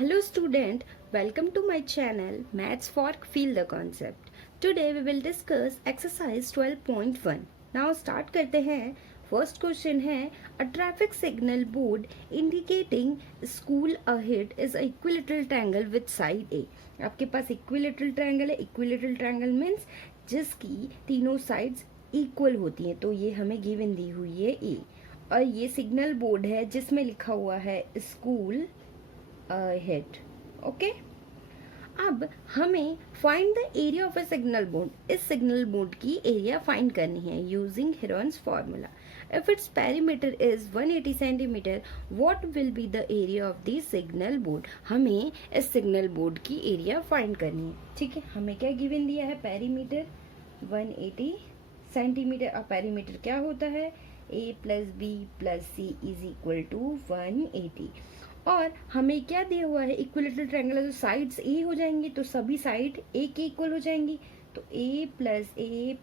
Hello student, welcome to my channel Maths for Feel the Concept. Today we will discuss exercise 12.1. Now start करते हैं. First question है a traffic signal board indicating school ahead is a equilateral triangle with side A. आपके पास equilateral triangle है. Equilateral triangle means जिसकी तीनों sides equal होती हैं. तो ये हमें given दी हुई है A. और ये सिग्नल बोर्ड है जिसमें लिखा हुआ है स्कूल हेड. ओके, अब हमें find the area of A signal board. इस सिग्नल बोर्ड की एरिया फाइंड करनी है using Heron's formula. If it's perimeter is 180 centimetre, what will be the area of the signal board. हमें इस signal board की area find करनी है. ठीक है, हमें क्या गिवन दिया है, पेरीमीटर 180 सेंटीमीटर. अब पेरीमीटर क्या होता है, a plus B plus C is equal to 180. और हमें क्या दिया हुआ है, इक्विलेटरल ट्रायंगल है तो साइड्स ए हो जाएंगी, तो सभी साइड ए के इक्वल हो जाएंगी. तो a plus A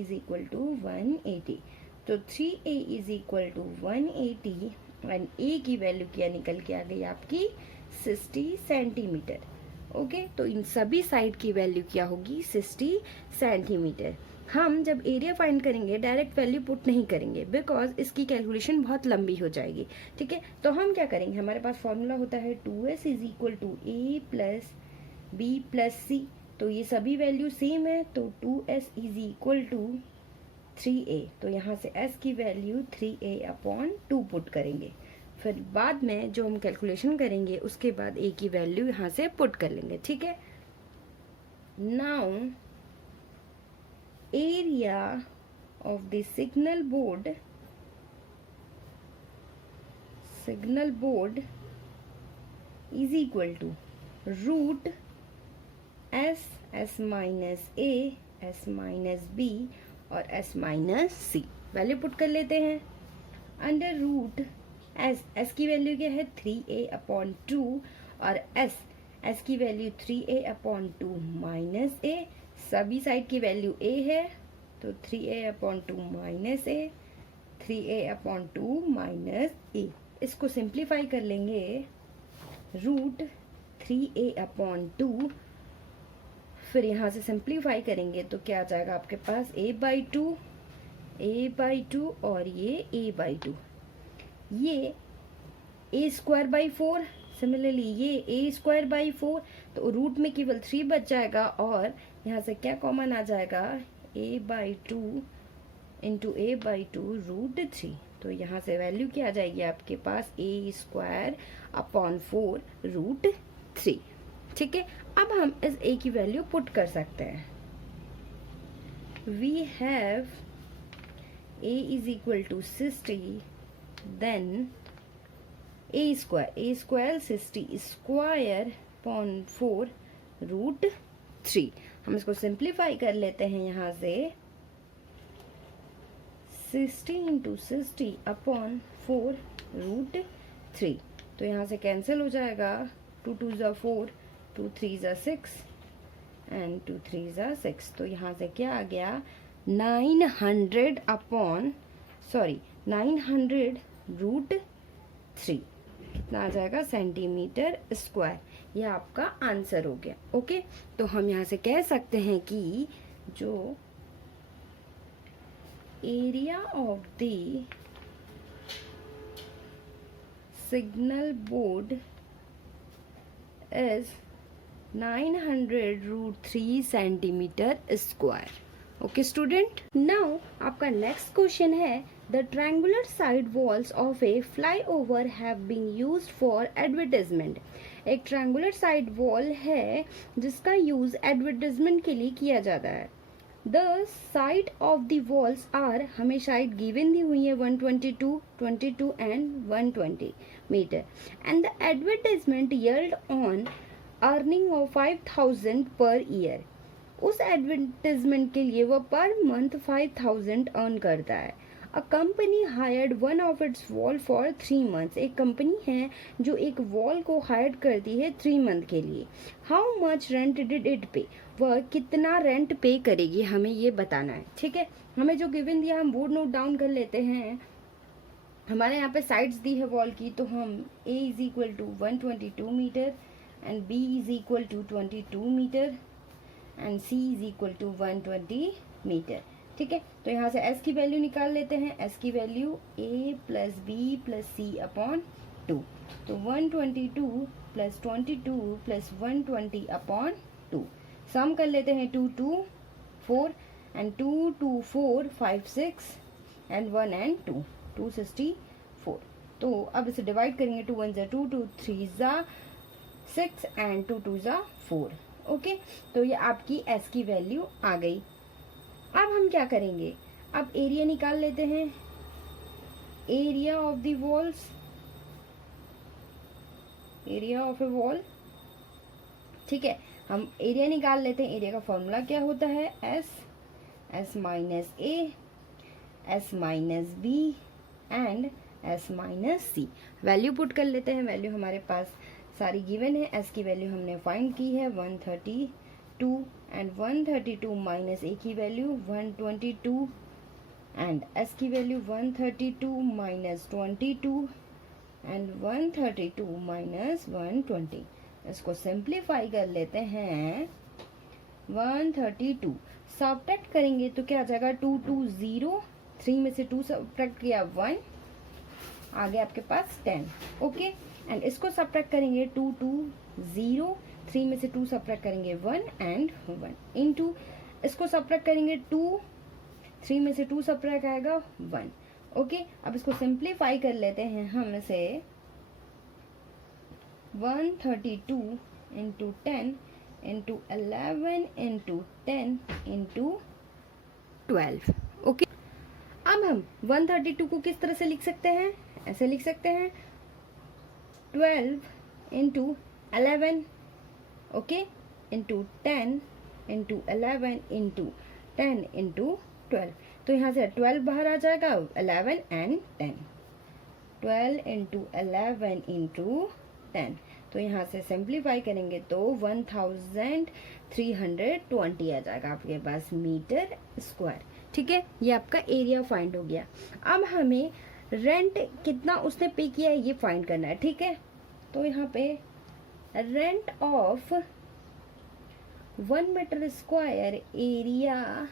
is equal to 180. तो 3a is equal to 180 and a की वैल्यू क्या निकल के आ गई आपकी 60 सेंटीमीटर. ओके, तो इन सभी साइड की वैल्यू क्या होगी, 60 सेंटीमीटर. हम जब एरिया फाइंड करेंगे डायरेक्ट वैल्यू पुट नहीं करेंगे बिकॉज इसकी कैलकुलेशन बहुत लंबी हो जाएगी. ठीक है, तो हम क्या करेंगे, हमारे पास फॉर्मूला होता है 2s is equal to a plus B plus सी. तो ये सभी वैल्यू सेम है, तो 2s is equal to 3a. तो यहाँ से s की वैल्यू 3a अपॉन 2 पुट करेंगे. फिर बाद में जो हम कैलकुलेशन करेंगे उसके बाद a की वैल्यू यहाँ से पुट कर लेंगे. ठीक है, now area of the signal board is equal to root s minus a, s minus b और s minus c. Value put कर लेते हैं. अंडर रूट s की वैल्यू क्या है 3a अपॉन 2 और s की value 3a upon 2 minus a. सभी साइड की वैल्यू a है, तो 3a upon 2 minus a, 3a upon 2 minus a. इसको सिंप्लीफाई कर लेंगे, रूट 3a अपॉन 2. फिर यहाँ से सिंप्लीफाई करेंगे तो क्या आ जाएगा आपके पास a बाई 2 और ये a बाई 2. ये a स्क्वायर बाई 4, सिमिलरली ये a स्क्वायर बाई 4. तो रूट में केवल 3 बच जाएगा और यहाँ से क्या कॉमन आ जाएगा, a by 2 into a by 2 root 3. तो यहाँ से वैल्यू क्या आ जाएगी आपके पास, a स्क्वायर अपॉन 4 रूट 3. ठीक है, अब हम इस a की वैल्यू पुट कर सकते हैं. We have a is equal to 60, then a square 60 square upon 4 root 3. हम इसको सिंप्लीफाई कर लेते हैं. यहाँ से 60 इंटू 60 अपॉन 4 रूट 3. तो यहाँ से कैंसिल हो जाएगा, 2 2 ज़ा 4, 2 3 ज़ा 6 एंड 2 3 ज़ा 6. तो यहाँ से क्या आ गया, 900 रूट 3. कितना आ जाएगा, सेंटीमीटर स्क्वायर. यह आपका आंसर हो गया. ओके, तो हम यहाँ से कह सकते हैं कि जो area of the signal board is 900 root 3 centimetre square. Okay student, now आपका नेक्स्ट क्वेश्चन है the triangular side walls of a flyover have been used for advertisement. एक triangular side wall है जिसका यूज एडवर्टाइजमेंट के लिए किया जाता है. The side of the walls are, हमें साइड गिवन दी हुई है 122, 22 and 120 metre. And the advertisement yelled on earning of 5000 per year. उस एडवर्टाइजमेंट के लिए वो पर मंथ 5000 अर्न करता है. A company hired one of its wall for 3 months. एक कंपनी है जो एक वॉल को हायर करती है 3 मंथ के लिए. How much rent did it pay? वह कितना रेंट पे करेगी, हमें ये बताना है. ठीक है, हमें जो गिवन दिया हम बोर्ड नोट डाउन कर लेते हैं. हमारे यहाँ पे साइड्स दी है वॉल की, तो हम A is equal to 122 metre and B is equal to 22 metre and C is equal to 120 metre. ठीक है, तो यहाँ से S की वैल्यू निकाल लेते हैं। S की value A plus B plus C upon 2, तो 122 प्लस 22 प्लस 120 अपॉन 2। सम कर लेते हैं, 2 2 4 एंड 2 2 4 5 6 एंड 1 एंड 2 264। तो अब इसे डिवाइड करेंगे, 2 1 ज़ा 2 2 3 ज़ा 6 एंड 2 2 ज़ा 4। ओके, तो ये आपकी S की वैल्यू आ गई। अब हम क्या करेंगे, अब एरिया निकाल लेते हैं। Area of the walls, area of A wall. ठीक है, हम एरिया निकाल लेते हैं। एरिया का फॉर्मूला क्या होता है, S minus A, S minus B and S minus C। Value put कर लेते हैं। वैल्यू हमारे पास सारी गिवन है। S की वैल्यू हमने फाइंड की है 132 एंड 132 माइनस A की वैल्यू 122 एंड S की वैल्यू 132 माइनस 22 एंड 132 माइनस 120। इसको सिंप्लीफाई कर लेते हैं। 132 सब्ट्रैक्ट करेंगे तो क्या आ जाएगा, 2 2 0, 3 में से 2 सब्ट्रैक्ट किया 1, आ गया आपके पास 10। ओके, एंड इसको सब्ट्रैक्ट करेंगे 2 2 0, 3 में से 2 सब्ट्रैक्ट करेंगे 1 एंड 1 इनटू, इसको सब्ट्रैक्ट करेंगे 2, 3 में से 2 सब्ट्रैक्ट आएगा 1। ओके, अब इसको सिंप्लीफाई कर लेते हैं हम इसे। 132 into 10 into 11 into 10 into 12। Okay, अब हम 132 को किस तरह से लिख सकते हैं, ऐसे लिख सकते हैं 12 into 11, okay, into 10 into 11 into 10 into 12। तो यहाँ से 12 बाहर आ जाएगा, 11 एंड 10, 12 इंटू 11 इंटू 10। तो यहाँ से सिंप्लीफाई करेंगे तो 1320 आ जाएगा आपके पास मीटर स्क्वायर। ठीक है, ये आपका एरिया फाइंड हो गया। अब हमें रेंट कितना उसने पे किया है ये फाइंड करना है। ठीक है, तो यहाँ पे rent of 1 metre square area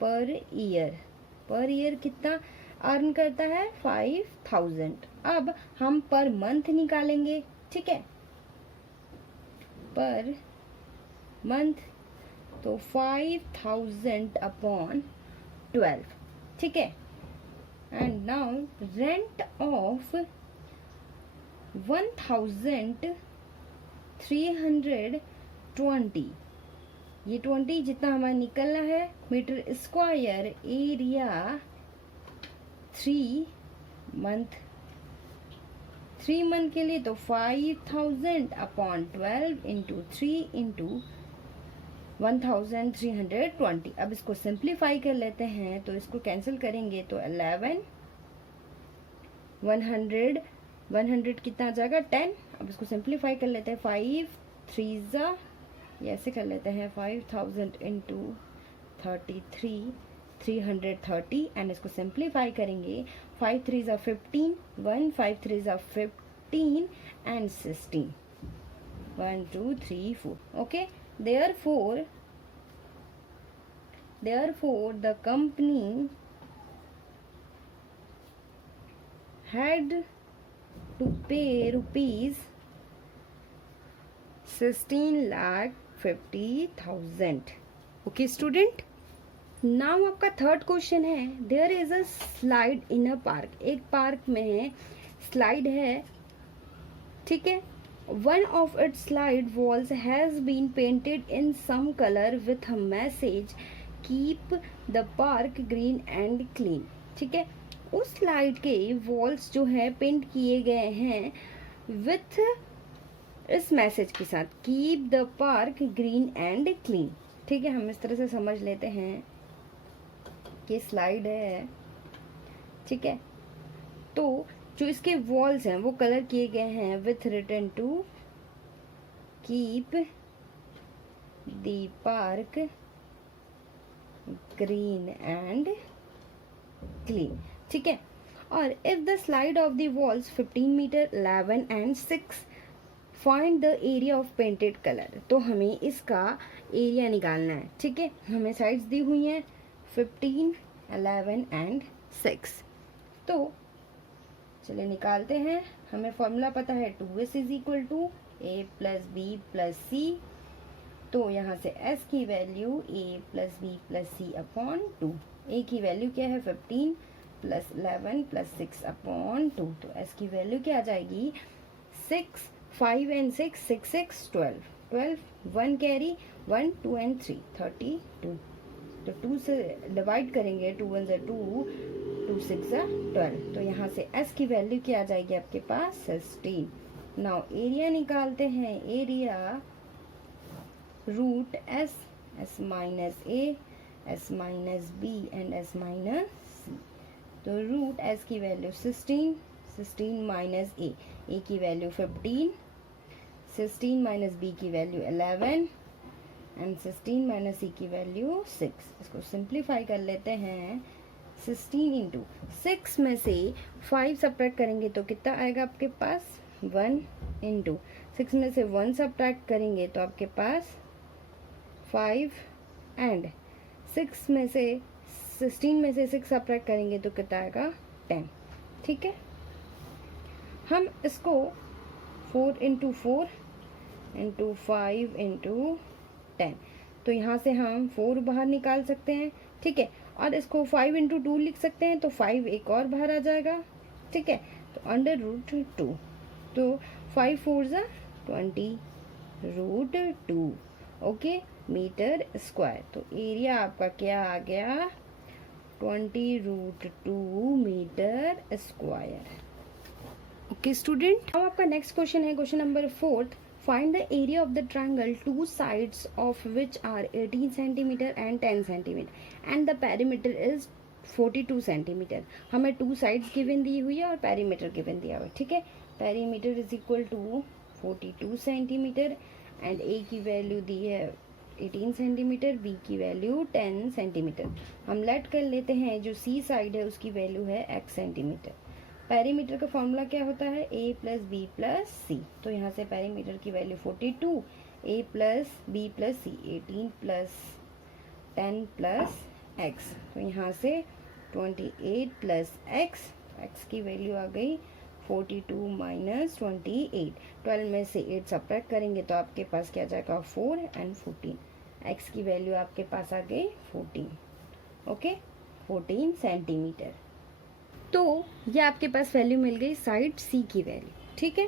per year कितना अर्न करता है, 5000। अब हम पर मंथ निकालेंगे। ठीक है, पर मंथ तो 5000 अपॉन 12। ठीक है, एंड नाउ रेंट ऑफ 1320, ये 20 जितना हमारा निकलना है मीटर स्क्वायर एरिया 3 मंथ के लिए, तो 5000 अपॉन 12 इंटू 3 इंटू 1320। अब इसको सिंप्लीफाई कर लेते हैं, तो इसको कैंसिल करेंगे तो 11 100 कितना आ जाएगा 10। अब इसको सिंप्लीफाई कर लेते हैं, 5 3 ज़ा, ये ऐसे कर लेते हैं 5000 इंटू 33 330 एंड इसको सिंप्लीफाई करेंगे, 5 3 ज़ा 15, 1 5 3 ज़ा 15 and 16, 1 2 3 4। Okay, therefore the company had to pay rupees 16,50,000। Okay student, now आपका थर्ड क्वेश्चन है, there is a slide in a park. एक पार्क में स्लाइड है। ठीक है, one of its slide walls has been painted in some colour with a message keep the park green and clean. ठीक है, उस slide के वॉल्स जो है पेंट किए गए हैं विथ इस मैसेज के साथ, keep the park green and clean. ठीक है, हम इस तरह से समझ लेते हैं कि स्लाइड है। ठीक है, तो जो इसके वॉल्स हैं वो कलर किए गए हैं with written to keep the park green and clean. ठीक है, और if the slide of the walls 15 metre 11 and 6 find the area of painted colour. तो हमें इसका एरिया निकालना है, ठीक है। हमें साइड्स दी हुई हैं 15, 11 एंड 6। तो चलिए निकालते हैं। हमें फॉर्मूला पता है 2s is equal to a plus B plus सी। तो यहाँ से s की value a plus B plus C upon 2। a की वैल्यू क्या है 15 प्लस 11 प्लस 6 अपॉन 2। तो s की वैल्यू क्या आ जाएगी 6, 5 एंड 6, 6, 6, 12, 1 कैरी 1, 2 एंड 3, 32। तो 2 से डिवाइड करेंगे, 2 1 से 2, 2 6 से 12। तो यहाँ से s की वैल्यू क्या आ जाएगी आपके पास 16। नाउ एरिया निकालते हैं। Area root s, s minus a, s minus b and s minus c। तो रूट s की वैल्यू 16, 16 माइनस a की वैल्यू 15, 16 माइनस b की वैल्यू 11 एंड 16 माइनस c की वैल्यू 6। इसको सिंप्लीफाई कर लेते हैं। 16 इंटू 6 में से 5 सब्ट्रैक्ट करेंगे तो कितना आएगा आपके पास 1 इंटू 6 में से 1 सब्ट्रैक्ट करेंगे तो आपके पास 5 एंड 6 में से 16 में से 6 सब्ट्रैक्ट करेंगे तो कितना आएगा 10, ठीक है। हम इसको 4 इंटू 4 इंटू 5 इंटू 10, तो यहाँ से हम 4 बाहर निकाल सकते हैं, ठीक है। और इसको 5 इंटू 2 लिख सकते हैं तो 5 एक और बाहर आ जाएगा, ठीक है। तो अंडर रूट 2, तो 5 4 जा 20 रूट 2, ओके, मीटर स्क्वायर। तो एरिया आपका क्या आ गया 20 root 2 metre square. Okay student, अब आपका नेक्स्ट क्वेश्चन है question number 4। Find the area of the triangle, two sides of which are 18 centimeter and 10 centimeter and the perimeter is 42 centimeter। हमें two sides given दी हुई है और perimeter given दिया हुआ है, ठीक है। Perimeter is equal to 42 centimetre and a की वैल्यू दी है 18 सेंटीमीटर, b की वैल्यू 10 सेंटीमीटर। हम लेट कर लेते हैं जो c साइड है उसकी वैल्यू है x सेंटीमीटर। पेरीमीटर का फॉर्मूला क्या होता है a प्लस बी प्लस सी। तो यहाँ से पेरीमीटर की value 42, a plus B plus C 18 plus 10 plus x। तो यहाँ से 28 प्लस x, x की वैल्यू आ गई 42 माइनस 28। 12 में से 8 सब्ट्रैक्ट करेंगे तो आपके पास क्या जाएगा 4 एंड 14। x की वैल्यू आपके पास आ गई 14, ओके, 14 सेंटीमीटर। तो ये आपके पास वैल्यू मिल गई साइड C की वैल्यू, ठीक है।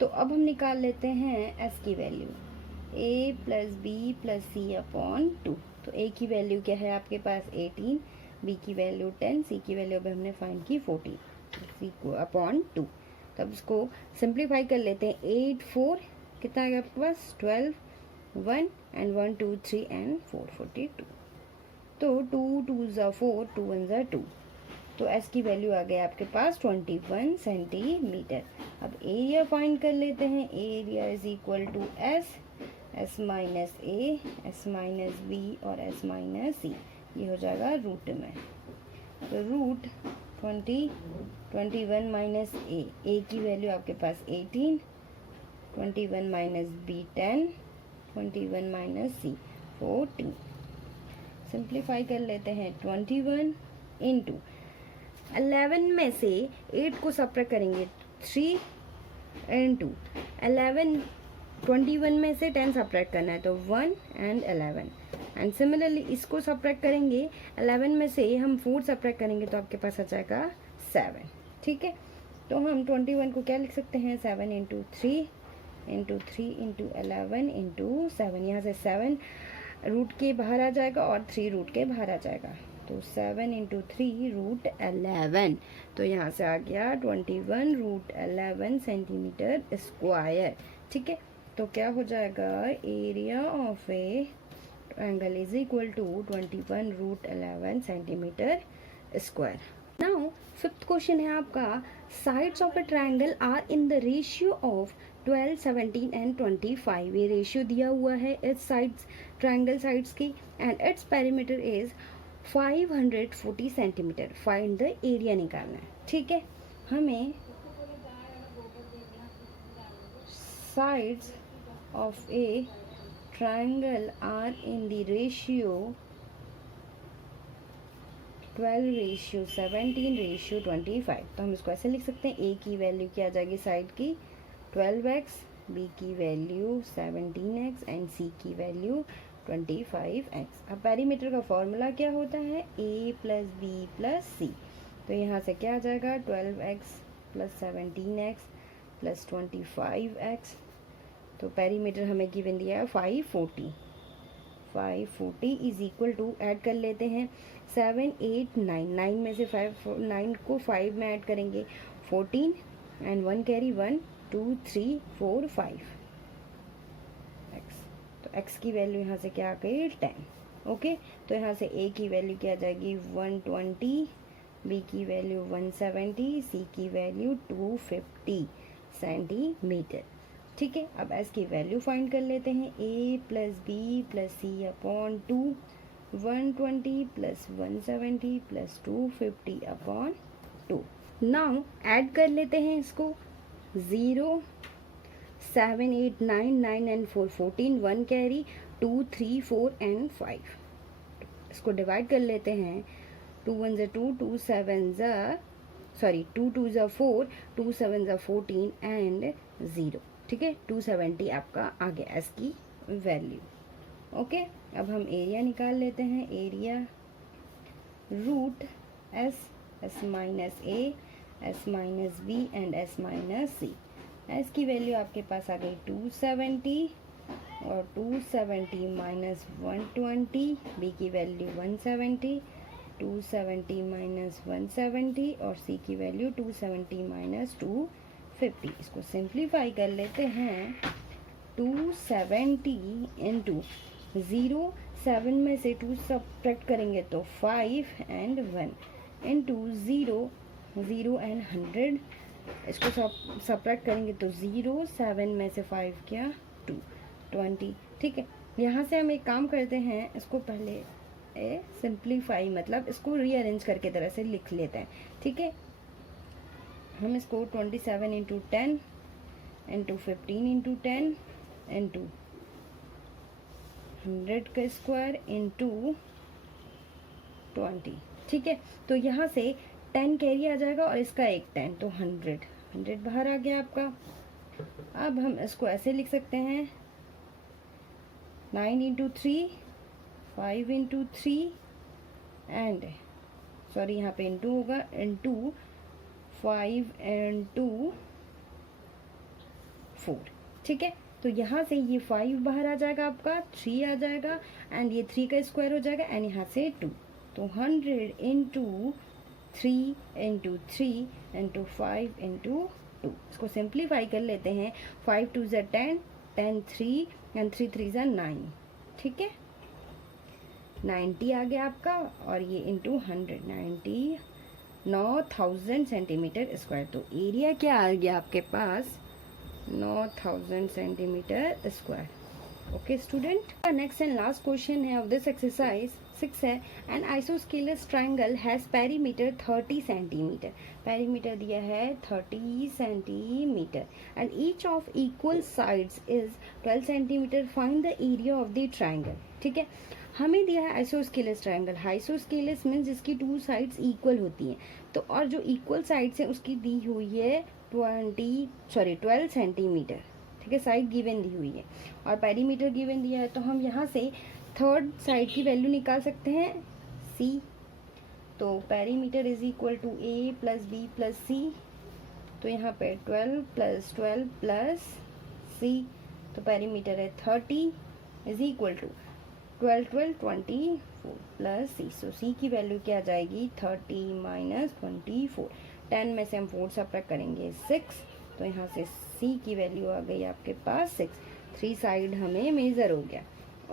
तो अब हम निकाल लेते हैं S की value a plus B plus C upon 2। तो a की वैल्यू क्या है आपके पास 18, b की वैल्यू 10, c की वैल्यू अभी हमने फाइंड की 14, c को अपॉन 2। तब इसको सिंप्लीफाई कर लेते हैं। 8 4 कितना आएगा आपके पास 12, 1 एंड 1 2 3 एंड 4 42। तो 2 2 ज़ा 4, 2 1 ज़ा 2। तो s की वैल्यू आ गई आपके पास 21 सेंटीमीटर। अब एरिया फाइंड कर लेते हैं। Area is equal to s minus a, s minus b और s माइनस c। ये हो जाएगा रूट में। तो रूट 21 माइनस a की वैल्यू आपके पास 18, 21 minus b 10, 21 minus c 14। Simplify कर लेते हैं। 21 इंटू 11 में से 8 को सब्ट्रैक्ट करेंगे 3 इंटू 11, 21 में से 10 सब्ट्रैक्ट करना है तो 1 एंड 11 एंड सिमिलरली इसको सब्ट्रैक्ट करेंगे 11 में से हम 4 सब्ट्रैक्ट करेंगे तो आपके पास आ जाएगा 7, ठीक है। तो हम 21 को क्या लिख सकते हैं 7 इंटू 3 इंटू 3 इंटू 11 इंटू 7। यहाँ से 7 रूट के बाहर आ जाएगा और 3 रूट के बाहर आ जाएगा, तो 7 इंटू 3 रूट 11। तो यहाँ से आ गया 21 रूट 11 सेंटीमीटर स्क्वायर, ठीक है। तो क्या हो जाएगा area of a triangle is equal to 21 root 11 centimetre square. Now fifth question है आपका sides of a triangle are in the ratio of 12, 17 and 25। ये रेशियो दिया हुआ है इस साइड्स ट्रायंगल साइड्स की and its perimeter is 540 centimetre. Find the area निकालना है, ठीक है। हमें sides of a triangle are in the ratio 12:17:25। तो हम इसको ऐसे लिख सकते हैं, ए की वैल्यू क्या आ जाएगी साइड की 12x, बी की वैल्यू 17x एंड सी की वैल्यू 25x। अब पेरीमीटर का फॉर्मूला क्या होता है, a प्लस बी प्लस सी। तो यहाँ से क्या आ जाएगा 12x plus 17x plus 25x। तो पेरीमीटर हमें गिवन दिया है 540। 540 इज इक्वल टू, ऐड कर लेते हैं 7 8 9, 9 में से 9 को 5 में ऐड करेंगे 14 एंड 1 कैरी 1 2 3 4 5 x। तो x की वैल्यू यहाँ से क्या आ गई 10। ओके, तो यहाँ से a की वैल्यू क्या आ जाएगी 120, b की वैल्यू 170, c की वैल्यू 250 सेंटीमीटर। ठीक है, अब s की वैल्यू फाइंड कर लेते हैं, a plus B plus C upon 2, 120 plus 170 plus 250 upon 2। Now add कर लेते हैं इसको, 0 7 8 9, 9 एंड 4 14, 1 कैरी 2 3 4 एंड 5। इसको डिवाइड कर लेते हैं, 2 1 ज़ा 2, 2 7 ज़ा सॉरी 2 2 ज़ा 4, 2 7 ज़ा 14 एंड 0। ठीक है, 270 आपका आ गया एस की वैल्यू। ओके, अब हम एरिया निकाल लेते हैं, area root S, S minus A, S minus B and S minus C. S की वैल्यू आपके पास आ गई 270 और 270 माइनस 120, बी की वैल्यू 170, 270 माइनस 170 और सी की वैल्यू 270 माइनस 250। इसको सिंप्लीफाई कर लेते हैं, 270 इंटू 0, 7 में से 2 सब्ट्रैक्ट करेंगे तो 5 एंड 1 इंटू 0, 0 एंड 100। इसको सब्ट्रैक्ट करेंगे तो 0, 7 में से 5 क्या 2, 20। ठीक है, यहाँ से हम एक काम करते हैं, इसको पहले सिंप्लीफाई मतलब इसको रीअरेंज करके तरह से लिख लेते हैं। ठीक है, हम इसको 27 इंटू 10 इंटू 15 इंटू 10 इंटू 100 का स्क्वायर इंटू 20। ठीक है, तो यहाँ से 10 कैरी आ जाएगा और इसका एक 10, तो 100 बाहर आ गया आपका। अब हम इसको ऐसे लिख सकते हैं, 9 इंटू 3, 5 इंटू 3 एंड सॉरी यहाँ पे इंटू होगा, इंटू 5 एंड 2 4। ठीक है, तो यहाँ से ये 5 बाहर आ जाएगा, आपका 3 आ जाएगा एंड ये 3 का स्क्वायर हो जाएगा एंड यहाँ से 2। तो 100 इंटू 3 इंटू 3 इंटू 5 इंटू 2। इसको सिंप्लीफाई कर लेते हैं, 5 2 ज़ा 10, 10 3 एंड 3 3 ज़ा 9। ठीक है, 90 आ गया आपका और ये इंटू 100, 90 9000 सेंटीमीटर स्क्वायर। तो एरिया क्या आ गया आपके पास 9000 centimetre square. Okay student, next and last question है ऑफ दिस एक्सरसाइज 6 है, an isosceles triangle has perimeter 30 centimetre. Perimeter दिया है 30 centimetre and each of equal sides is 12 centimetre. Find the area of the triangle. ठीक है, हमें दिया है isosceles triangle. Isosceles means जिसकी 2 साइड्स इक्वल होती हैं, तो और जो इक्वल साइड्स हैं उसकी दी हुई है 12 सेंटीमीटर। ठीक है, साइड गिवन दी हुई है और पेरीमीटर गिवन दिया है, तो हम यहाँ से थर्ड साइड की वैल्यू निकाल सकते हैं सी। तो perimeter is equal to a plus B plus सी। तो यहाँ पे 12 प्लस 12 प्लस सी, तो पेरीमीटर है 30 इज इक्वल टू 12 12 24 प्लस सी। सो सी की वैल्यू क्या आ जाएगी 30 माइनस 24। 10 में से हम 4 सब्ट्रैक्ट करेंगे 6, तो यहाँ से सी की वैल्यू आ गई आपके पास 6। 3 साइड हमें मेजर हो गया।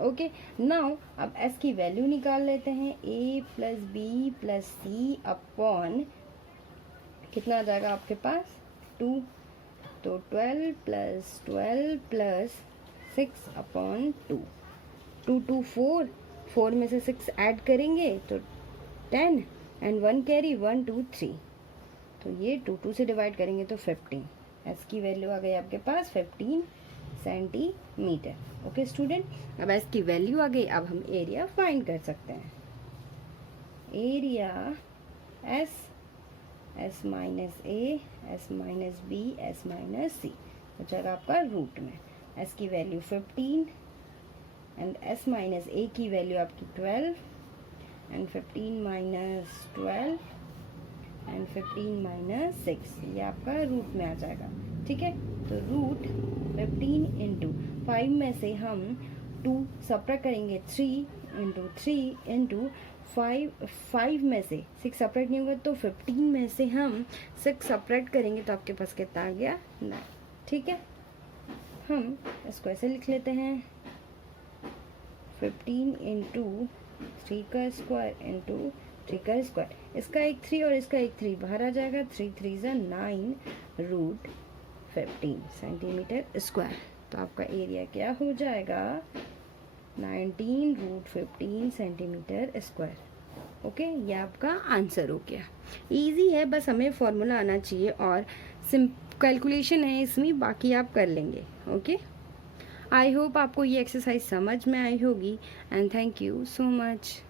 ओके, नाउ अब एस की वैल्यू निकाल लेते हैं, ए प्लस बी प्लस सी अपॉन कितना आ जाएगा आपके पास 2। तो 12 प्लस 6 अपॉन 2। 2 2 4, 4 में से 6 ऐड करेंगे तो 10 एंड 1 कैरी 1 2 3, तो ये 2 से डिवाइड करेंगे तो 15। एस की वैल्यू आ गई आपके पास 15 सेंटीमीटर। ओके स्टूडेंट, अब एस की वैल्यू आ गई, अब हम एरिया फाइंड कर सकते हैं। एरिया एस, एस माइनस ए, S minus b, s minus c हो जाएगा आपका रूट में। एस की value 15 and S minus a की वैल्यू आपकी 12 एंड 15 माइनस 12 एंड 15 माइनस 6, ये आपका रूट में आ जाएगा। ठीक है, तो रूट 15 इंटू 5 में से हम 2 सब्ट्रैक्ट करेंगे, 3 इंटू 3 इंटू 5 में से 6 सब्ट्रैक्ट नहीं होगा तो 15 में से हम 6 सब्ट्रैक्ट करेंगे तो आपके पास कितना आ गया 9। ठीक है, हम इसको ऐसे लिख लेते हैं 15 इंटू 3 का स्क्वायर इंटू 3 का स्क्वायर, इसका एक 3 और इसका एक 3 बाहर आ जाएगा, 3 3 ज़ा 9 रूट 15 सेंटीमीटर स्क्वायर। तो आपका एरिया क्या हो जाएगा 19 रूट 15 सेंटीमीटर स्क्वायर। ओके, ये आपका आंसर हो गया। इजी है, बस हमें फॉर्मूला आना चाहिए और कैलकुलेशन है इसमें, बाकी आप कर लेंगे। ओके, आई होप आपको ये एक्सरसाइज समझ में आई होगी and thank you so much.